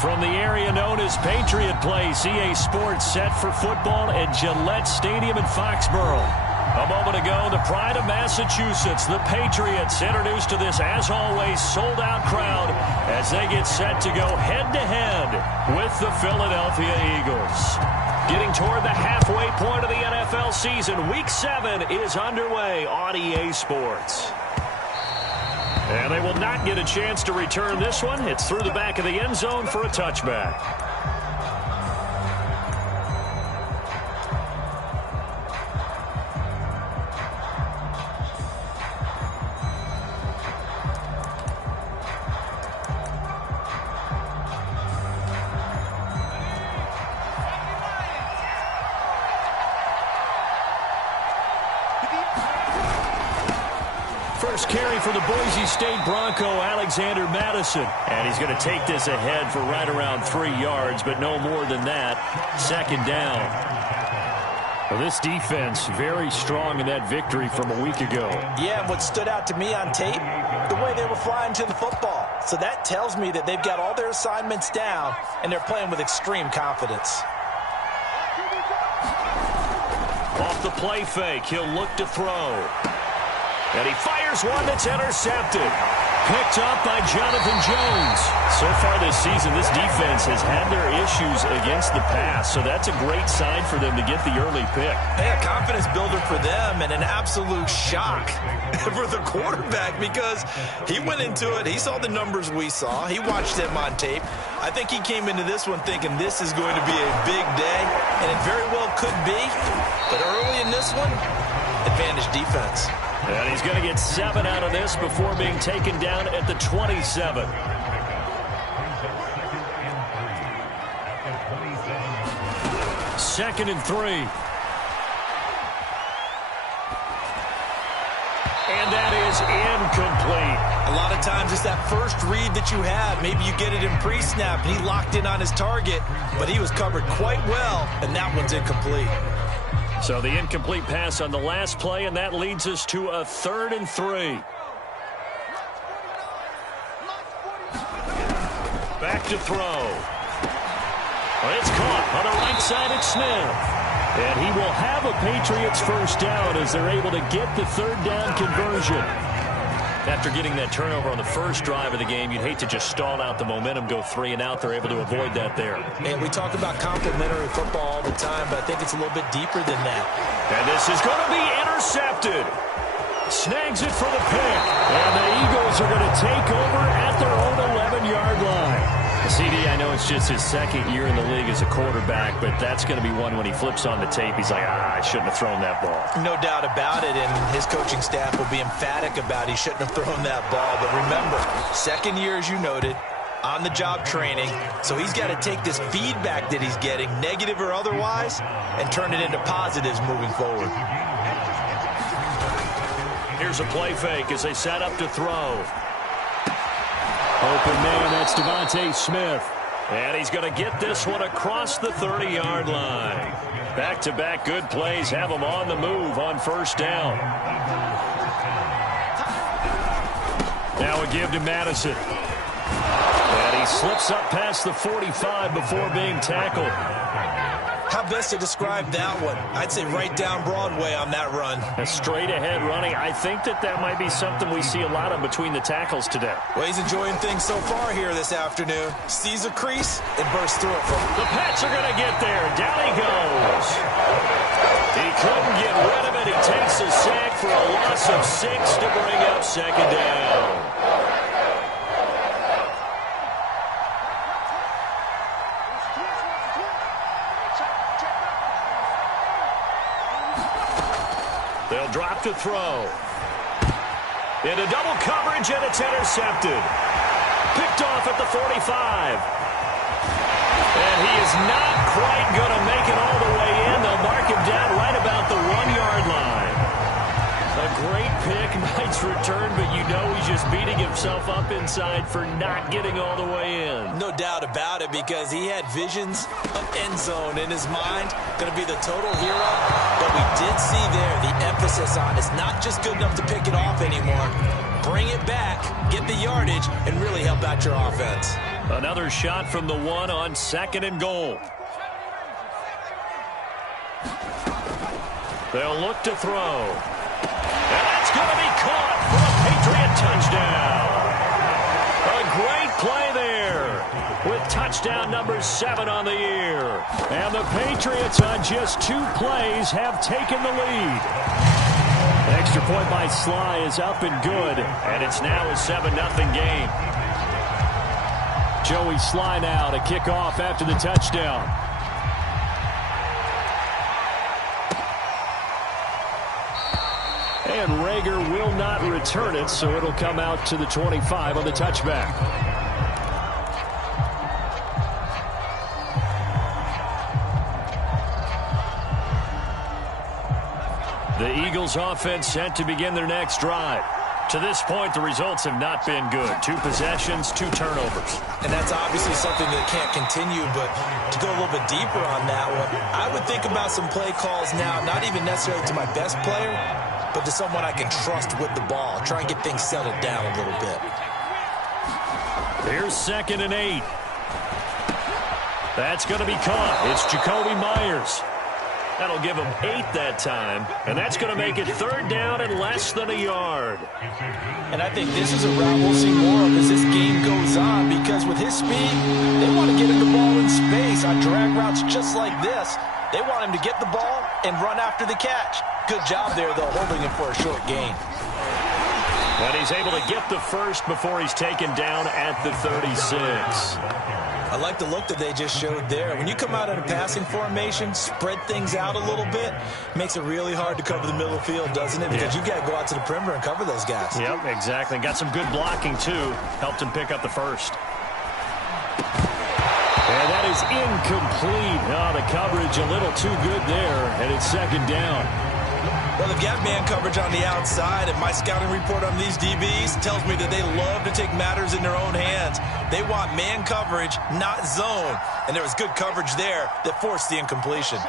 From the area known as Patriot Place, EA Sports set for football at Gillette Stadium in Foxborough. A moment ago, the pride of Massachusetts, the Patriots, introduced to this, as always, sold-out crowd as they get set to go head-to-head with the Philadelphia Eagles. Getting toward the halfway point of the NFL season, Week 7 is underway on EA Sports. And they will not get a chance to return this one. It's through the back of the end zone for a touchback. First carry for the Boise State Bronco, Alexander Mattison. And he's going to take this ahead for right around 3 yards, but no more than that. Second down. Well, this defense very strong in that victory from a week ago. Yeah, and what stood out to me on tape, the way they were flying to the football. So that tells me that they've got all their assignments down, and they're playing with extreme confidence. Off the play fake, he'll look to throw. And he fires one that's intercepted. Picked up by Jonathan Jones. So far this season, this defense has had their issues against the pass, so that's a great sign for them to get the early pick. Hey, a confidence builder for them and an absolute shock for the quarterback because he went into it. He saw the numbers we saw. He watched them on tape. I think he came into this one thinking this is going to be a big day, and it very well could be. But early in this one, advantage defense. And he's going to get 7 out of this before being taken down at the 27. Second and 3. And that is incomplete. A lot of times it's that first read that you have. Maybe you get it in pre-snap, and he locked in on his target, but he was covered quite well, and that one's incomplete. So the incomplete pass on the last play, and that leads us to a 3rd and 3. Back to throw. Well, it's caught on the right side at Smith. And he will have a Patriots first down as they're able to get the 3rd down conversion. After getting that turnover on the first drive of the game, you'd hate to just stall out the momentum, go 3 and out. They're able to avoid that there. And we talk about complementary football all the time, but I think it's a little bit deeper than that. And this is going to be intercepted. Snags it for the pick. And the Eagles are going to take over at their own 11-yard line. CD, I know it's just his second year in the league as a quarterback, but that's going to be one when he flips on the tape. He's like, I shouldn't have thrown that ball. No doubt about it, and his coaching staff will be emphatic about he shouldn't have thrown that ball. But remember, second year, as you noted, on-the-job training, so he's got to take this feedback that he's getting, negative or otherwise, and turn it into positives moving forward. Here's a play fake as they set up to throw. Open man, that's Devontae Smith. And he's going to get this one across the 30-yard line. Back-to-back good plays have him on the move on first down. Now a give to Madison. And he slips up past the 45 before being tackled. How best to describe that one? I'd say right down Broadway on that run. A straight-ahead running. I think that might be something we see a lot of between the tackles today. Well, he's enjoying things so far here this afternoon. Sees a crease and bursts through it. The Pats are going to get there. Down he goes. He couldn't get rid of it. He takes a sack for a loss of 6 to bring up second down. They'll drop to throw. Into double coverage, and it's intercepted. Picked off at the 45. And he is not quite going to make it all the way in. They'll mark him down right about the 1-yard line. A great pick, nice return, but you know he's just beating himself up inside for not getting all the way in. No doubt about it, because he had visions of end zone in his mind. Going to be the total hero. But we did see there the emphasis on it's not just good enough to pick it off anymore. Bring it back, get the yardage, and really help out your offense. Another shot from the 1 on 2nd and goal. They'll look to throw. And that's going to be caught for a Patriot touchdown. A great play there with touchdown number 7 on the year. And the Patriots on just 2 plays have taken the lead. Extra point by Sly is up and good, and it's now a 7-0 game. Joey Sly now to kick off after the touchdown. And Rager will not return it, so it'll come out to the 25 on the touchback. The Eagles offense set to begin their next drive. To this point, the results have not been good. 2 possessions, 2 turnovers. And that's obviously something that can't continue, but to go a little bit deeper on that one, I would think about some play calls now, not even necessarily to my best player, but to someone I can trust with the ball. Try and get things settled down a little bit. Here's 2nd and 8. That's going to be caught. It's Jakobi Meyers. That'll give him 8 that time, and that's going to make it 3rd down and less than a yard. And I think this is a route we'll see more of as this game goes on, because with his speed, they want to get him the ball in space on drag routes just like this. They want him to get the ball and run after the catch. Good job there, though, holding him for a short gain. But he's able to get the first before he's taken down at the 36. I like the look that they just showed there. When you come out in a passing formation, spread things out a little bit, makes it really hard to cover the middle of the field, doesn't it? Because you got to go out to the perimeter and cover those guys. Yep, exactly. Got some good blocking, too. Helped him pick up the first. And that is incomplete. Oh, the coverage a little too good there, and it's 2nd down. Well, they've got man coverage on the outside, and my scouting report on these DBs tells me that they love to take matters in their own hands. They want man coverage, not zone. And there was good coverage there that forced the incompletion.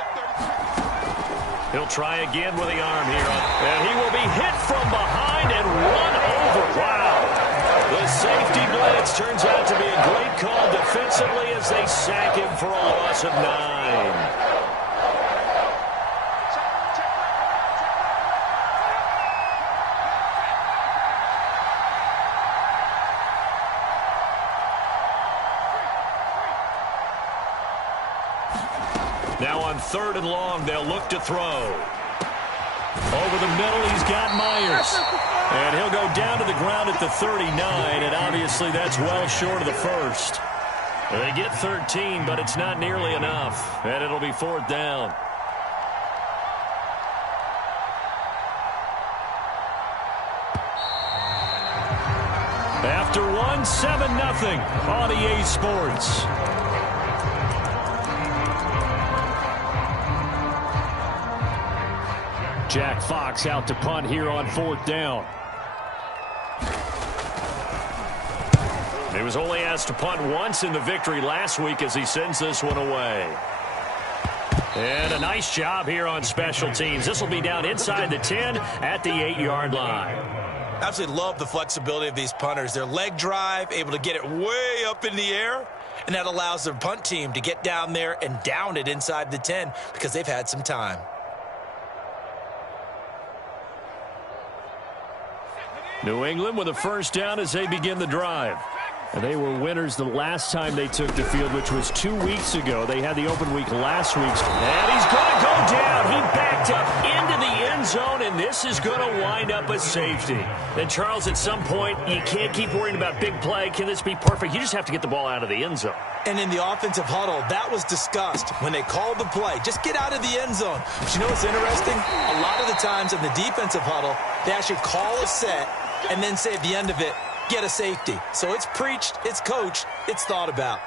He'll try again with the arm here. And he will be hit from behind and run over. Wow. The safety blitz turns out to be a great call defensively as they sack him for a loss of 9. Now on 3rd and long, they'll look to throw. Over the middle, he's got Meyers. And he'll go down to the ground at the 39, and obviously that's well short of the first. They get 13, but it's not nearly enough, and it'll be 4th down. After one, 7-0 on EA Sports. Jack Fox out to punt here on 4th down. He was only asked to punt once in the victory last week as he sends this one away. And a nice job here on special teams. This will be down inside the 10 at the 8-yard line. Absolutely love the flexibility of these punters. Their leg drive, able to get it way up in the air, and that allows their punt team to get down there and down it inside the 10 because they've had some time. New England with a 1st down as they begin the drive. And they were winners the last time they took the field, which was 2 weeks ago. They had the open week last week. And he's going to go down. He backed up into the end zone, and this is going to wind up a safety. And, Charles, at some point, you can't keep worrying about big play. Can this be perfect? You just have to get the ball out of the end zone. And in the offensive huddle, that was discussed when they called the play. Just get out of the end zone. But you know what's interesting? A lot of the times in the defensive huddle, they actually call a set and then say at the end of it, get a safety. So it's preached, it's coached, it's thought about.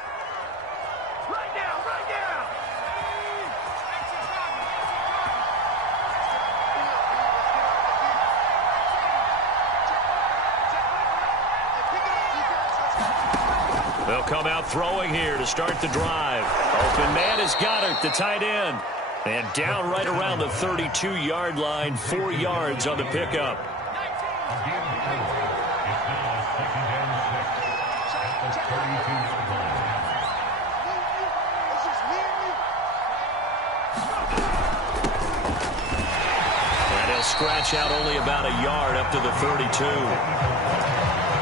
Right now. They'll come out throwing here to start the drive. Open man is Goddard, the tight end. And down right around the 32-yard line, 4 yards on the pickup. And he'll scratch out only about a yard up to the 32.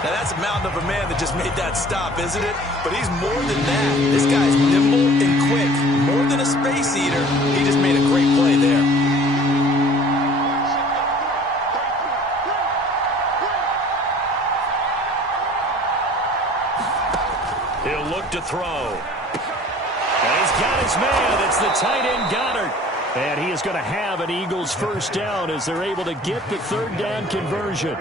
Now, that's a mountain of a man that just made that stop, isn't it? But he's more than that. This guy's nimble and quick. More than a space eater. He just made a great play there. He'll look to throw. And he's got his man. It's the tight end, Goddard. And he is going to have an Eagles first down as they're able to get the third down conversion.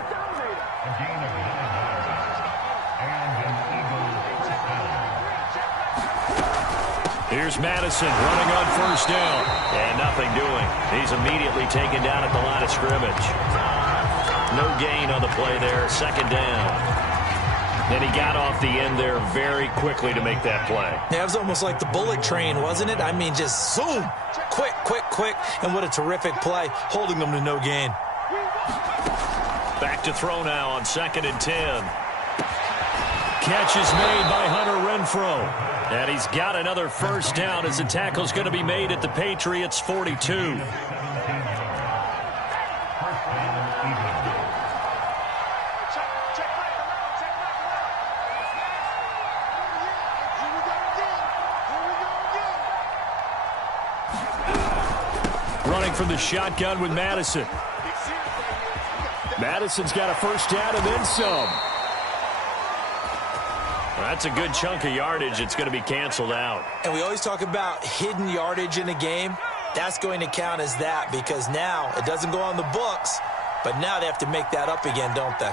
Here's Madison running on first down. And nothing doing. He's immediately taken down at the line of scrimmage. No gain on the play there. Second down. And he got off the end there very quickly to make that play. Yeah, it was almost like the bullet train, wasn't it? I mean, just zoom. Quick, quick, quick. And what a terrific play, holding them to no gain. Back to throw now on 2nd and 10. Catch is made by Hunter Renfrow. And he's got another first down as the tackle's going to be made at the Patriots' 42. Running from the shotgun with Madison. Madison's got a first down and then some. That's a good chunk of yardage. It's going to be canceled out. And we always talk about hidden yardage in a game. That's going to count as that because now it doesn't go on the books, but now they have to make that up again, don't they?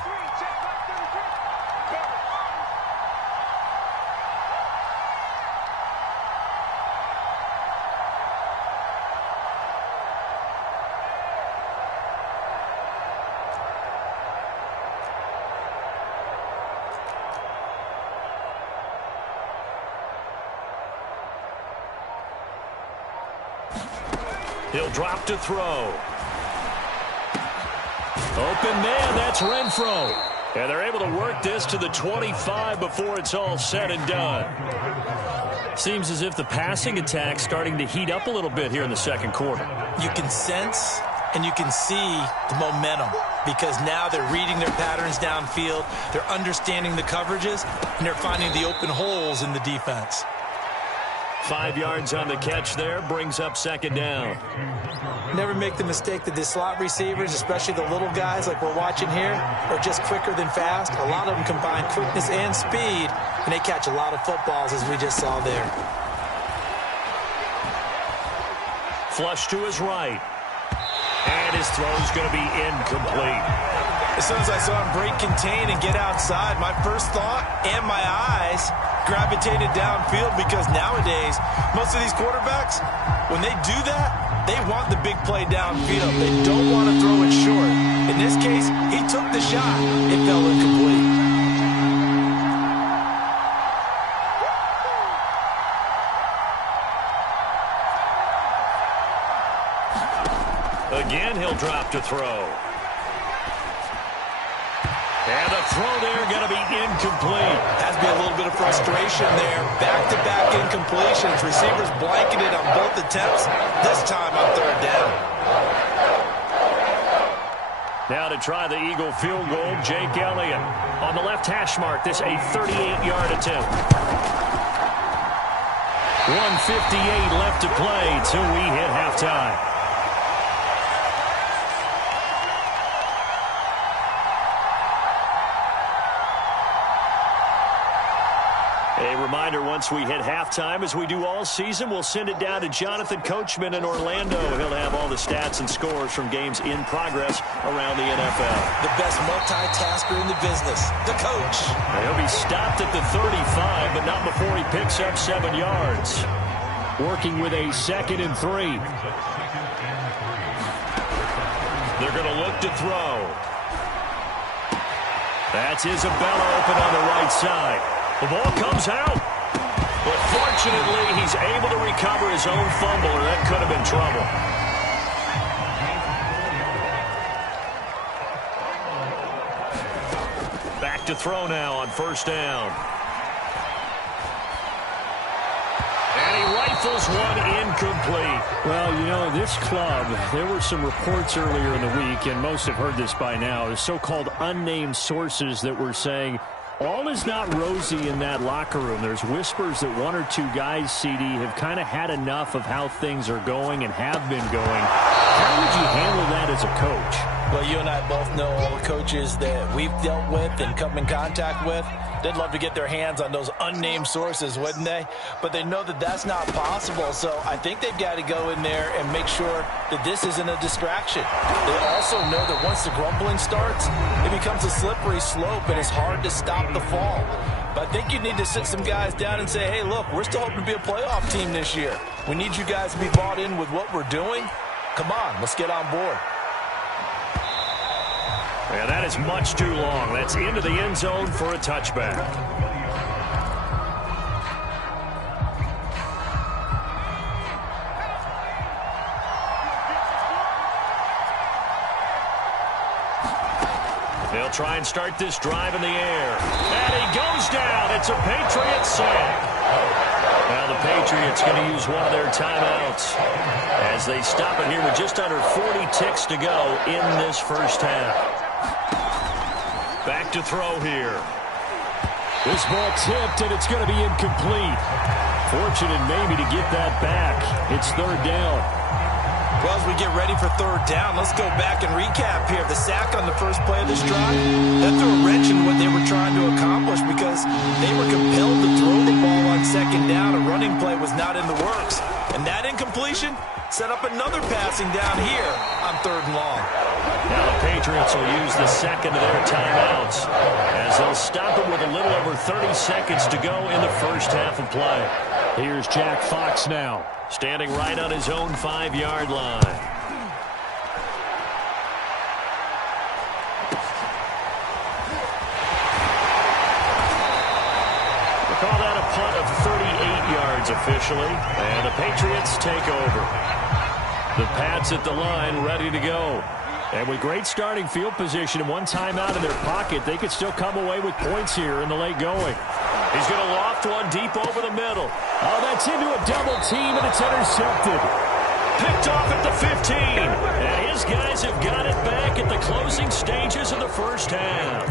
He'll drop to throw. Open man, that's Renfrow. And they're able to work this to the 25 before it's all said and done. Seems as if the passing attack's starting to heat up a little bit here in the second quarter. You can sense and you can see the momentum because now they're reading their patterns downfield, they're understanding the coverages, and they're finding the open holes in the defense. 5 yards on the catch there, brings up second down. Never make the mistake that the slot receivers, especially the little guys like we're watching here, are just quicker than fast. A lot of them combine quickness and speed, and they catch a lot of footballs as we just saw there. Flush to his right. And his throw's going to be incomplete. As soon as I saw him break contain and get outside, my first thought and my eyes gravitated downfield because nowadays, most of these quarterbacks, when they do that, they want the big play downfield. They don't want to throw it short. In this case, he took the shot. It fell incomplete. Again, he'll drop to throw. And the throw there going to be incomplete. Has to be a little bit of frustration there. Back-to-back incompletions. Receivers blanketed on both attempts. This time on third down. Now to try the Eagle field goal, Jake Elliott. On the left hash mark, this a 38-yard attempt. 1:58 left to play till we hit halftime. A reminder, once we hit halftime, as we do all season, we'll send it down to Jonathan Coachman in Orlando. He'll have all the stats and scores from games in progress around the NFL. The best multitasker in the business, the coach. He'll be stopped at the 35, but not before he picks up 7 yards. Working with a 2nd and 3. They're going to look to throw. That's Isabella open on the right side. The ball comes out, but fortunately he's able to recover his own fumble, or that could have been trouble. Back to throw now on first down. rifles one incomplete. Well, you know, this club, there were some reports earlier in the week, and most have heard this by now, the so-called unnamed sources that were saying all is not rosy in that locker room. There's whispers that one or two guys, CD, have kind of had enough of how things are going and have been going. How would you handle that as a coach? Well, you and I both know all the coaches that we've dealt with and come in contact with. They'd love to get their hands on those unnamed sources, wouldn't they? But they know that that's not possible, so I think they've got to go in there and make sure that this isn't a distraction. They also know that once the grumbling starts, it becomes a slippery slope, and it's hard to stop the fall. But I think you need to sit some guys down and say, hey, look, we're still hoping to be a playoff team this year. We need you guys to be bought in with what we're doing. Come on, let's get on board. Yeah, that is much too long. That's into the end zone for a touchback. They'll try and start this drive in the air. And he goes down. It's a Patriots sack. Now the Patriots going to use one of their timeouts as they stop it here with just under 40 ticks to go in this first half. Back to throw here. This ball tipped, and it's going to be incomplete. Fortunate maybe to get that back. It's third down. Well, as we get ready for third down, let's go back and recap here. The sack on the first play of this drive, that threw a wrench in what they were trying to accomplish because they were compelled to throw the ball on second down. A running play was not in the works. And that incompletion set up another passing down here on third and long. Now the Patriots will use the second of their timeouts as they'll stop it with a little over 30 seconds to go in the first half of play. Here's Jack Fox now, standing right on his own 5-yard line. We'll call that a punt of 38 yards officially, and the Patriots take over. The Pats at the line ready to go. And with great starting field position and one timeout in their pocket, they could still come away with points here in the late going. He's going to loft one deep over the middle. Oh, that's into a double team, and it's intercepted. Picked off at the 15. And his guys have got it back at the closing stages of the first half.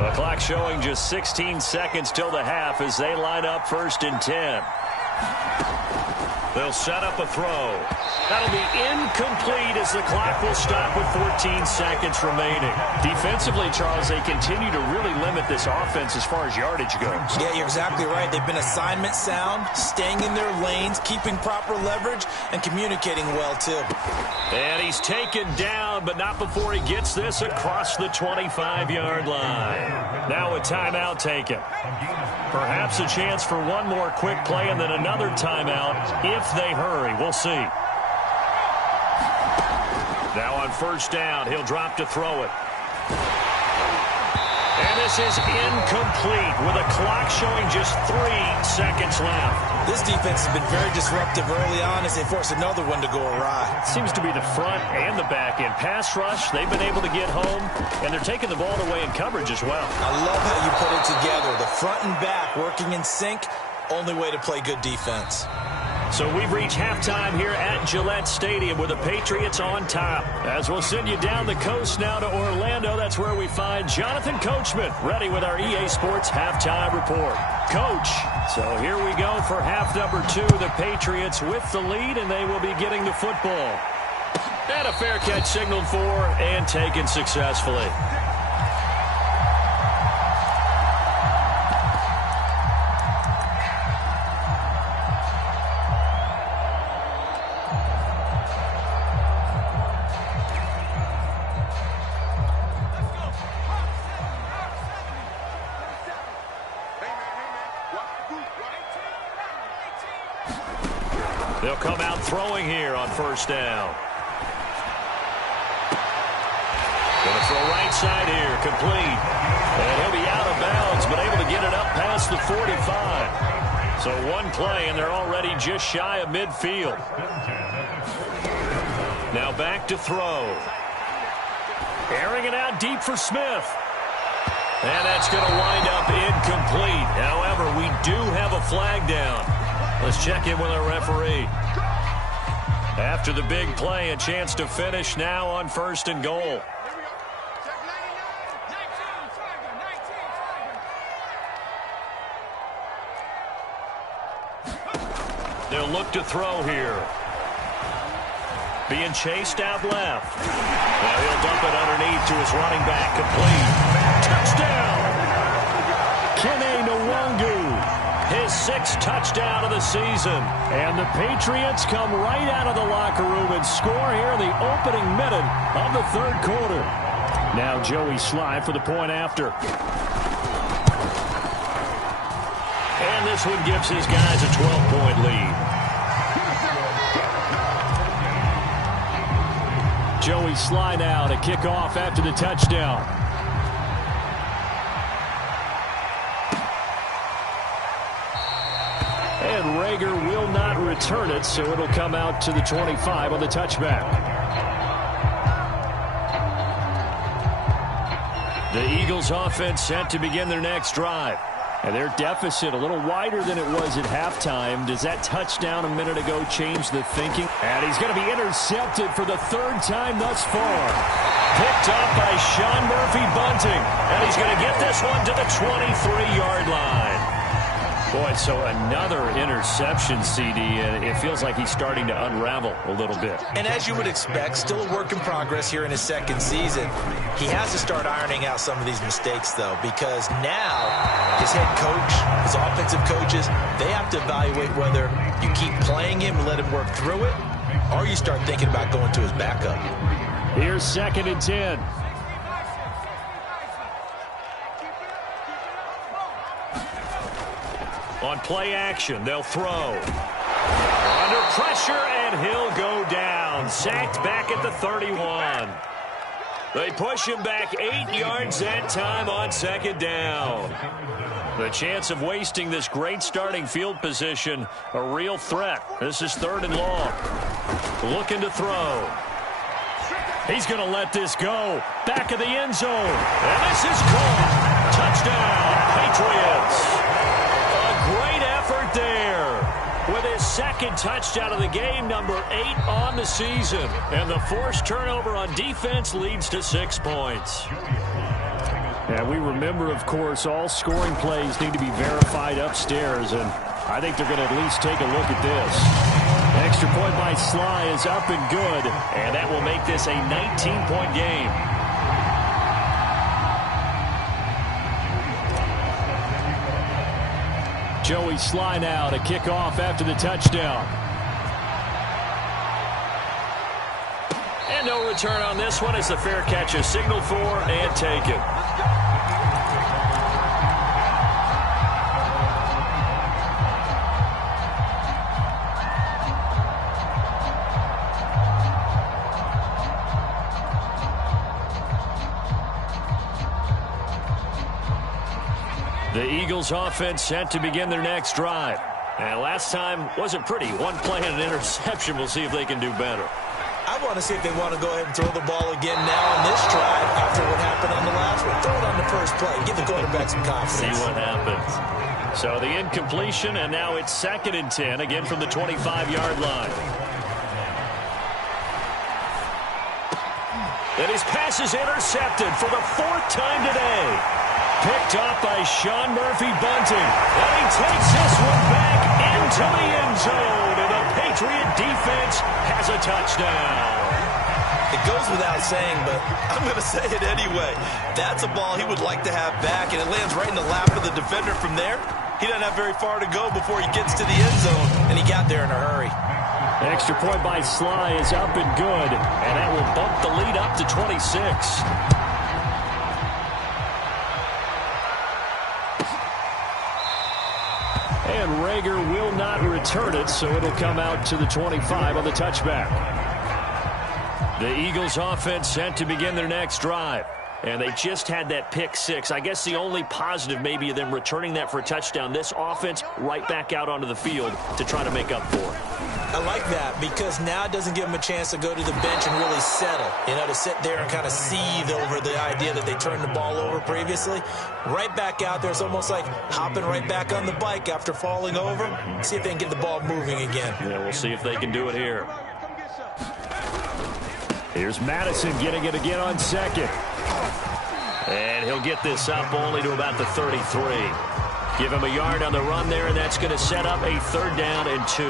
The clock showing just 16 seconds till the half as they line up first and 10. They'll set up a throw. That'll be incomplete as the clock will stop with 14 seconds remaining. Defensively, Charles, they continue to really limit this offense as far as yardage goes. Yeah, you're exactly right. They've been assignment sound, staying in their lanes, keeping proper leverage, and communicating well, too. And he's taken down, but not before he gets this across the 25-yard line. Now a timeout taken. Perhaps a chance for one more quick play and then another timeout if they hurry. We'll see. Now on first down, he'll drop to throw it. And this is incomplete with a clock showing just 3 seconds left. This defense has been very disruptive early on as they force another one to go awry. Seems to be the front and the back end. Pass rush, they've been able to get home, and they're taking the ball away in coverage as well. I love how you put it together. The front and back working in sync, only way to play good defense. So we've reached halftime here at Gillette Stadium with the Patriots on top. As we'll send you down the coast now to Orlando, that's where we find Jonathan Coachman ready with our EA Sports Halftime Report. Coach, so here we go for half number 2. The Patriots with the lead, and they will be getting the football. And a fair catch signaled for and taken successfully. They'll come out throwing here on first down. Going to throw right side here, complete. And he'll be out of bounds, but able to get it up past the 45. So one play, and they're already just shy of midfield. Now back to throw. Airing it out deep for Smith. And that's going to wind up incomplete. However, we do have a flag down. Let's check in with our referee. After the big play, a chance to finish now on 1st and goal. They'll look to throw here. Being chased out left. Now he'll dump it underneath to his running back. Complete. Touchdown! Kene Nwangu. His 6th touchdown of the season. And the Patriots come right out of the locker room and score here in the opening minute of the 3rd quarter. Now Joey Sly for the point after. And this one gives his guys a 12-point lead. Joey Sly now to kick off after the touchdown. And Rager will not return it, so it'll come out to the 25 on the touchback. The Eagles offense set to begin their next drive. And their deficit a little wider than it was at halftime. Does that touchdown a minute ago change the thinking? And he's going to be intercepted for the 3rd time thus far. Picked up by Sean Murphy-Bunting. And he's going to get this one to the 23-yard line. Boy, so another interception, CD, and it feels like he's starting to unravel a little bit. And as you would expect, still a work in progress here in his 2nd season. He has to start ironing out some of these mistakes, though, because now his head coach, his offensive coaches, they have to evaluate whether you keep playing him and let him work through it, or you start thinking about going to his backup. Here's 2nd and 10. On play action, they'll throw. Under pressure, and he'll go down. Sacked back at the 31. They push him back 8 yards that time on 2nd down. The chance of wasting this great starting field position, a real threat. This is 3rd and long. Looking to throw. He's going to let this go. Back of the end zone. And this is caught. Touchdown, Patriots. Great effort there with his 2nd touchdown of the game, number 8 on the season. And the forced turnover on defense leads to 6 points. And we remember, of course, all scoring plays need to be verified upstairs, and I think they're going to at least take a look at this. Extra point by Sly is up and good, and that will make this a 19-point game. Joey Sly now to kick off after the touchdown. And no return on this one as the fair catch is signaled for and taken. The Eagles offense set to begin their next drive. And last time wasn't pretty. One play and an interception. We'll see if they can do better. I want to see if they want to go ahead and throw the ball again now on this drive after what happened on the last one. Throw it on the first play. Give the quarterback some confidence. See what happens. So the incompletion, and now it's 2nd and 10, again from the 25-yard line. And his pass is intercepted for the 4th time today. Picked up by Sean Murphy-Bunting. And he takes this one back into the end zone. And the Patriot defense has a touchdown. It goes without saying, but I'm going to say it anyway. That's a ball he would like to have back, and it lands right in the lap of the defender from there. He doesn't have very far to go before he gets to the end zone, and he got there in a hurry. Extra point by Sly is up and good, and that will bump the lead up to 26. And Rager will not return it, so it'll come out to the 25 on the touchback. The Eagles offense set to begin their next drive. And they just had that pick 6. I guess the only positive maybe of them returning that for a touchdown. This offense right back out onto the field to try to make up for it. I like that because now it doesn't give them a chance to go to the bench and really settle, to sit there and kind of seethe over the idea that they turned the ball over previously. Right back out there. It's almost like hopping right back on the bike after falling over. See if they can get the ball moving again. Yeah, we'll see if they can do it here. Here's Madison getting it again on second. And he'll get this up only to about the 33. Give him a yard on the run there, and that's going to set up a 3rd down and 2.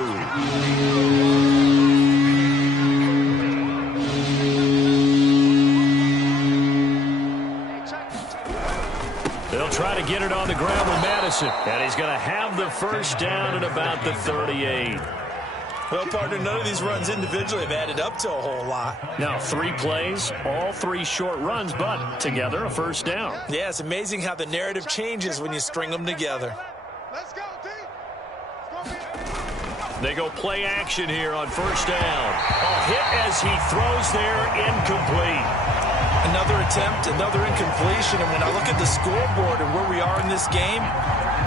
They'll try to get it on the ground with Madison. And he's going to have the 1st down at about the 38. Well, partner, none of these runs individually have added up to a whole lot. Now, 3 plays, all 3 short runs, but together a 1st down. Yeah, it's amazing how the narrative changes when you string them together. Let's go, D. They go play action here on 1st down. A hit as he throws there, incomplete. Another attempt, another incompletion, and when I look at the scoreboard and where we are in this game,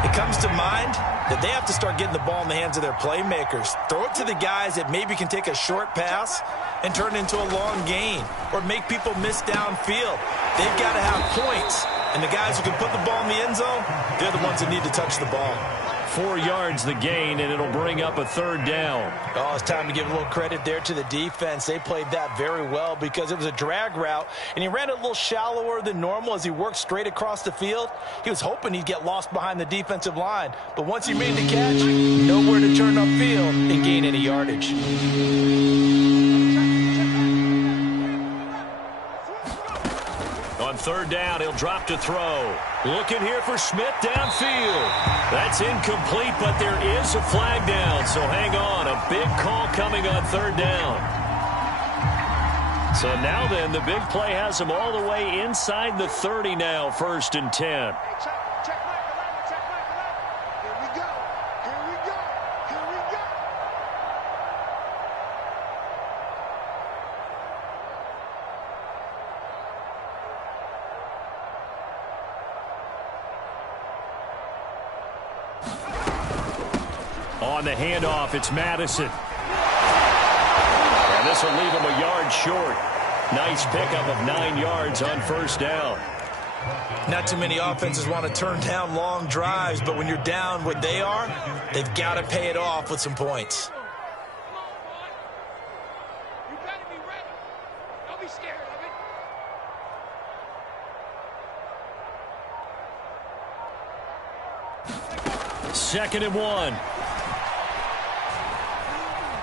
it comes to mind that they have to start getting the ball in the hands of their playmakers. Throw it to the guys that maybe can take a short pass and turn it into a long gain or make people miss downfield. They've got to have points, and the guys who can put the ball in the end zone, they're the ones that need to touch the ball. 4 yards the gain, and it'll bring up a 3rd down. Oh, it's time to give a little credit there to the defense. They played that very well because it was a drag route, and he ran it a little shallower than normal as he worked straight across the field. He was hoping he'd get lost behind the defensive line, but once he made the catch, nowhere to turn upfield and gain any yardage. On 3rd down, he'll drop to throw. Looking here for Smith downfield. That's incomplete, but there is a flag down, so hang on. A big call coming on 3rd down. So now then, the big play has him all the way inside the 30 now, 1st and 10. Check Michael out. Here we go. On the handoff, it's Madison. And this will leave him a yard short. Nice pickup of 9 yards on 1st down. Not too many offenses want to turn down long drives, but when you're down what they are, they've got to pay it off with some points. You better be ready. Don't be scared of it. 2nd and 1.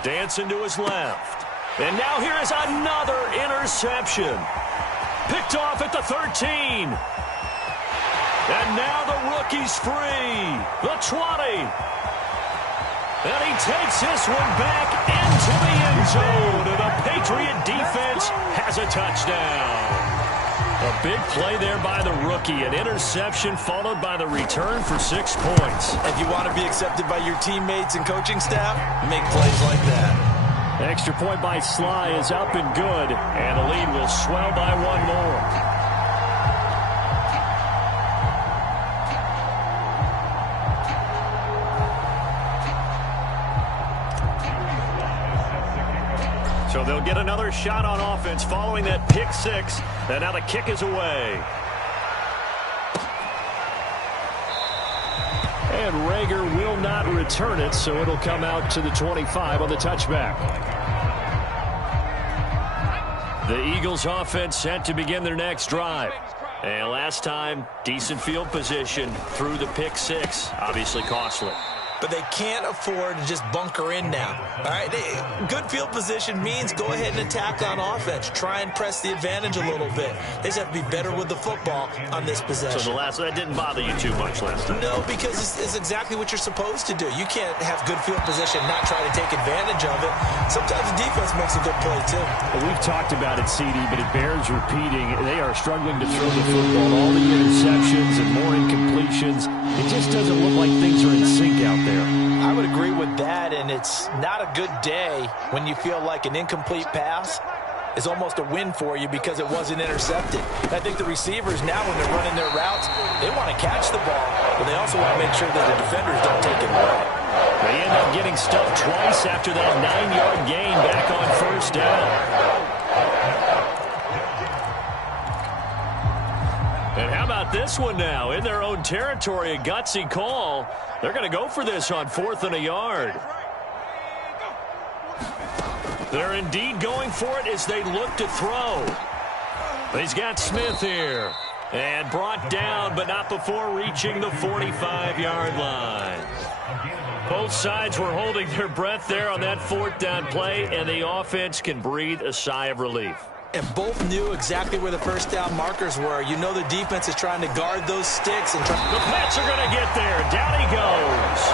Dancing to his left. And now here is another interception. Picked off at the 13. And now the rookie's free. The 20. And he takes this one back into the end zone. And the Patriot defense has a touchdown. A big play there by the rookie. An interception followed by the return for 6 points. If you want to be accepted by your teammates and coaching staff, make plays like that. Extra point by Sly is up and good. And the lead will swell by 1 more. So they'll get another shot on offense following that pick 6. And now the kick is away. And Rager will not return it, so it'll come out to the 25 on the touchback. The Eagles offense set to begin their next drive. And last time, decent field position through the pick 6. Obviously costly. But they can't afford to just bunker in now. All right, good field position means go ahead and attack on offense. Try and press the advantage a little bit. They just have to be better with the football on this possession. So that didn't bother you too much last time? No, because it's exactly what you're supposed to do. You can't have good field position and not try to take advantage of it. Sometimes the defense makes a good play, too. Well, we've talked about it, CD, but it bears repeating. They are struggling to throw the football. All the interceptions and more incompletions. It just doesn't look like things are in sync out there. I would agree with that, and it's not a good day when you feel like an incomplete pass is almost a win for you because it wasn't intercepted. I think the receivers now, when they're running their routes, they want to catch the ball, but they also want to make sure that the defenders don't take it away. They end up getting stuffed twice after that 9-yard gain back on first down. And how about this one now? In their own territory, a gutsy call. They're going to go for this on 4th and a yard. They're indeed going for it as they look to throw. He's got Smith here. And brought down, but not before reaching the 45-yard line. Both sides were holding their breath there on that 4th down play, and the offense can breathe a sigh of relief. And both knew exactly where the first down markers were. You know the defense is trying to guard those sticks. And the Pats are going to get there. Down he goes.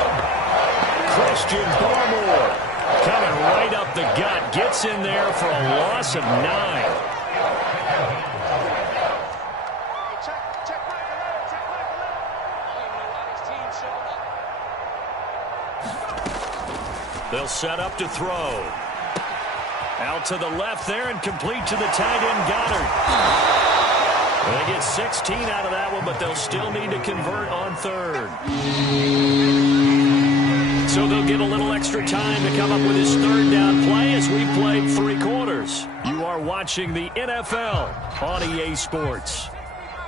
Christian Barmore coming right up the gut. Gets in there for a loss of 9. They'll set up to throw. Out to the left there and complete to the tight end Goddard. They get 16 out of that one, but they'll still need to convert on 3rd. So they'll get a little extra time to come up with his 3rd down play as we played 3 quarters. You are watching the NFL on EA Sports.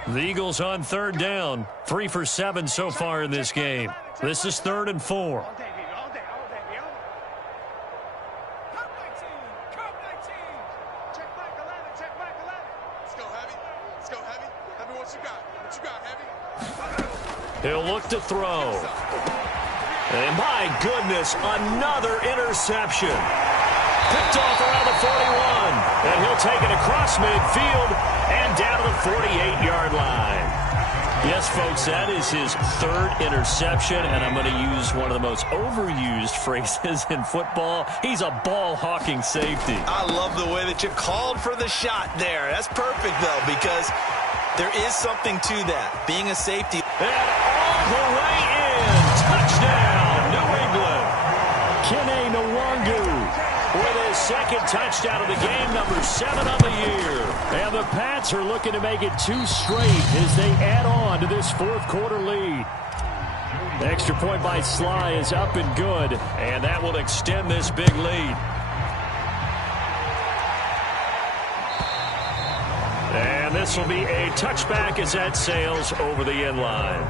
The Eagles on 3rd down, 3 for 7 so far in this game. This is 3rd and 4. He'll look to throw. And my goodness, another interception. Picked off around the 41. And he'll take it across midfield and down to the 48-yard line. Yes, folks, that is his 3rd interception, and I'm going to use one of the most overused phrases in football. He's a ball-hawking safety. I love the way that you called for the shot there. That's perfect, though, because there is something to that, being a safety. And all the way in. Touchdown, New England. Kene Nwangu with his 2nd touchdown of the game, number 7 on the year. And the Pats are looking to make it 2 straight as they add on to this 4th quarter lead. The extra point by Sly is up and good, and that will extend this big lead. And this will be a touchback as that sails over the end line.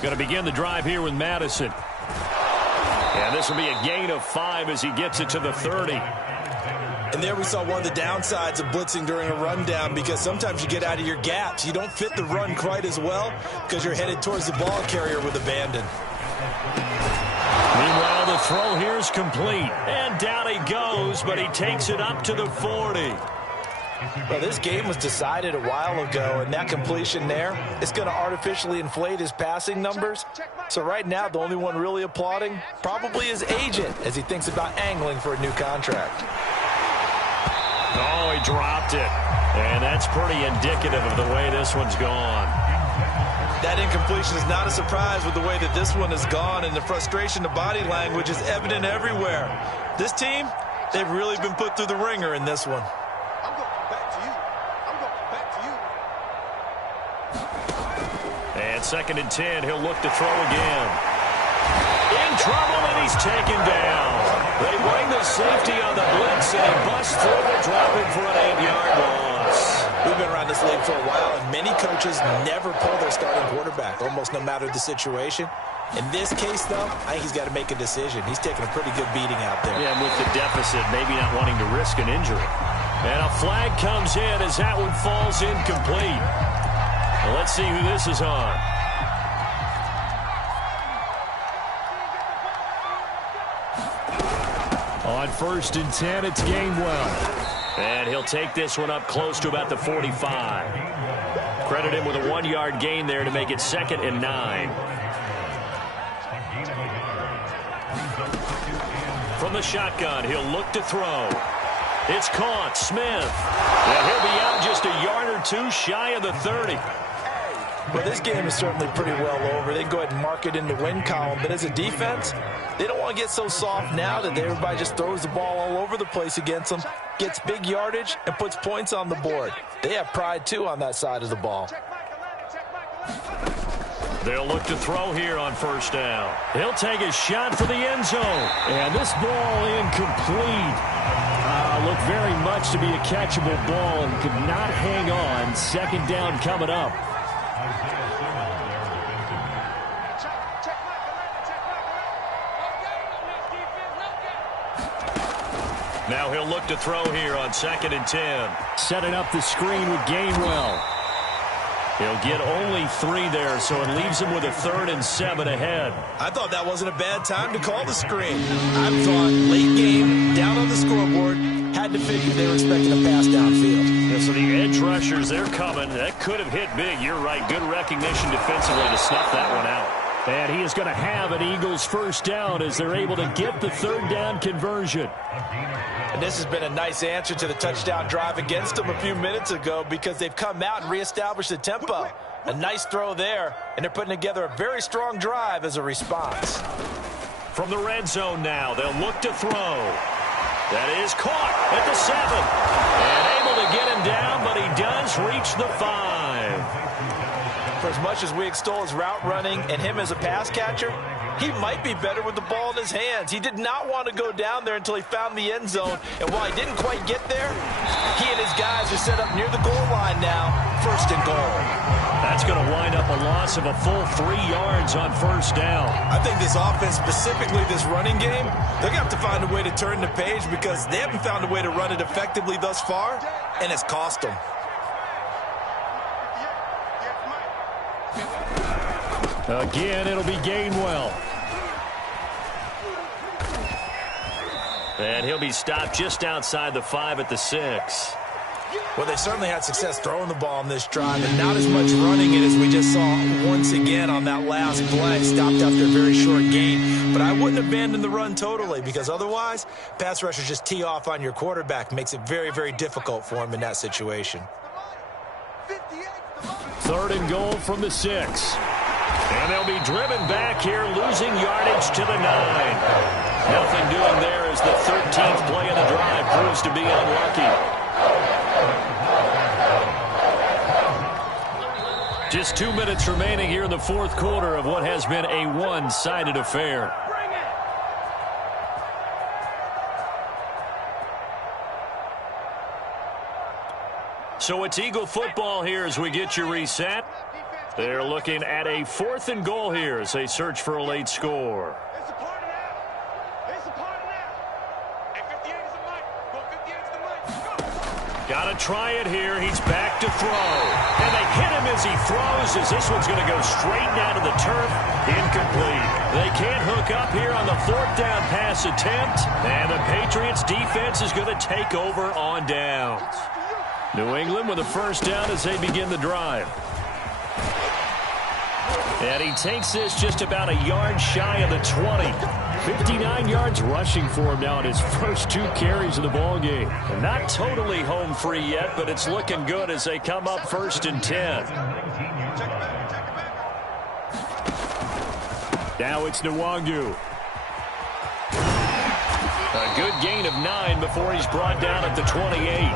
Going to begin the drive here with Madison. And this will be a gain of 5 as he gets it to the 30. And there we saw one of the downsides of blitzing during a rundown, because sometimes you get out of your gaps. You don't fit the run quite as well because you're headed towards the ball carrier with abandon. Meanwhile, the throw here is complete. And down he goes, but he takes it up to the 40. Well, this game was decided a while ago, and that completion there is going to artificially inflate his passing numbers. So right now, the only one really applauding probably his agent as he thinks about angling for a new contract. Oh, he dropped it. And that's pretty indicative of the way this one's gone. That incompletion is not a surprise with the way that this one has gone, and the frustration, the body language is evident everywhere. This team, they've really been put through the ringer in this one. I'm going back to you. I'm going back to you. And 2nd and 10, he'll look to throw again. In trouble, and he's taken down. They bring the safety on the blitz, and he busts through it, dropping for an 8-yard loss. We've been around this league for a while, and many coaches never pull their starting quarterback, almost no matter the situation. In this case, though, I think he's got to make a decision. He's taking a pretty good beating out there. Yeah, and with the deficit, maybe not wanting to risk an injury. And a flag comes in as that one falls incomplete. Well, let's see who this is on. On 1st and 10, it's Gainwell. And he'll take this one up close to about the 45. Credit him with a 1-yard gain there to make it 2nd and 9. From the shotgun, he'll look to throw. It's caught. Smith. And he'll be out just a yard or two shy of the 30. Well, this game is certainly pretty well over. They can go ahead and mark it in the win column. But as a defense, they don't want to get so soft now that everybody just throws the ball all over the place against them, gets big yardage, and puts points on the board. They have pride, too, on that side of the ball. They'll look to throw here on first down. He'll take a shot for the end zone. And this ball incomplete. Looked very much to be a catchable ball and could not hang on. Second down coming up. Now he'll look to throw here on 2nd and 10. Setting up the screen with Gainwell. He'll get only 3 there, so it leaves him with a 3rd and 7 ahead. I thought that wasn't a bad time to call the screen. I thought late game, down on the scoreboard, had to figure they were expecting a pass downfield. Yeah, so the edge rushers, they're coming. That could have hit big. You're right. Good recognition defensively to snuff that one out. And he is going to have an Eagles first down as they're able to get the 3rd down conversion. And this has been a nice answer to the touchdown drive against them a few minutes ago because they've come out and reestablished the tempo. A nice throw there, and they're putting together a very strong drive as a response. From the red zone now, they'll look to throw. That is caught at the 7. And able to get him down, but he does reach the 5. For as much as we extol his route running and him as a pass catcher, he might be better with the ball in his hands. He did not want to go down there until he found the end zone. And while he didn't quite get there, he and his guys are set up near the goal line now, 1st and goal. That's going to wind up a loss of a full 3 yards on first down. I think this offense, specifically this running game, they're going to have to find a way to turn the page because they haven't found a way to run it effectively thus far, and it's cost them. Again, it'll be Gainwell. And he'll be stopped just outside the 5 at the 6. Well, they certainly had success throwing the ball on this drive, and not as much running it as we just saw once again on that last play. Stopped after a very short gain. But I wouldn't abandon the run totally because otherwise, pass rushers just tee off on your quarterback. Makes it very, very difficult for him in that situation. 3rd and goal from the 6. And they'll be driven back here, losing yardage to the 9. Nothing doing there as the 13th play of the drive proves to be unlucky. Just 2 minutes remaining here in the 4th quarter of what has been a one-sided affair. So it's Eagle football here as we get you reset. They're looking at a 4th and goal here as they search for a late score. It's a party now. It's a party now. Hey, 58 is the mic. Go 58 is the mic. Go. Got to try it here. He's back to throw. And they hit him as he throws as this one's going to go straight down to the turf. Incomplete. They can't hook up here on the 4th down pass attempt. And the Patriots defense is going to take over on downs. New England with a first down as they begin the drive. And he takes this just about a yard shy of the 20. 59 yards rushing for him now in his first 2 carries of the ballgame. Not totally home free yet, but it's looking good as they come up 1st and 10. Now it's Nwangu. A good gain of 9 before he's brought down at the 28.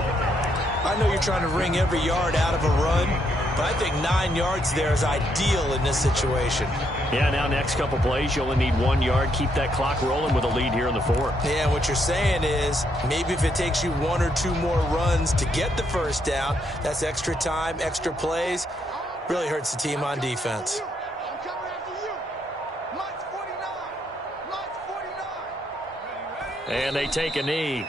I know you're trying to wring every yard out of a run, but I think 9 yards there is ideal in this situation. Yeah, now next couple plays, you only need 1 yard. Keep that clock rolling with a lead here in the 4th. Yeah, what you're saying is maybe if it takes you 1 or 2 more runs to get the first down, that's extra time, extra plays. Really hurts the team on defense. I'm coming after you. Mike's 49. Mike's 49. And they take a knee.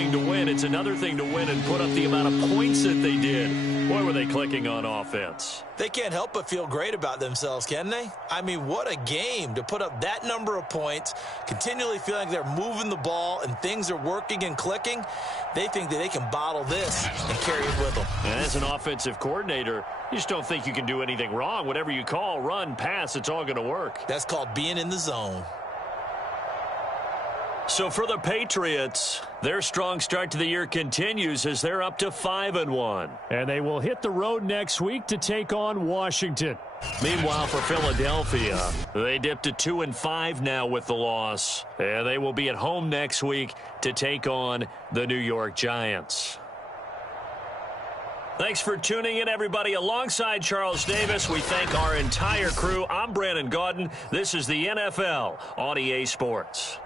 thing to win. It's another thing to win and put up the amount of points that they did. Boy, were they clicking on offense. They can't help but feel great about themselves, can they? I mean, what a game to put up that number of points, continually feeling like they're moving the ball and things are working and clicking. They think that they can bottle this and carry it with them. And as an offensive coordinator, you just don't think you can do anything wrong. Whatever you call, run, pass, it's all going to work. That's called being in the zone. So for the Patriots, their strong start to the year continues as they're up to 5-1. And they will hit the road next week to take on Washington. Meanwhile, for Philadelphia, they dipped to 2-5 now with the loss. And they will be at home next week to take on the New York Giants. Thanks for tuning in, everybody. Alongside Charles Davis, we thank our entire crew. I'm Brandon Gaudin. This is the NFL on EA Sports.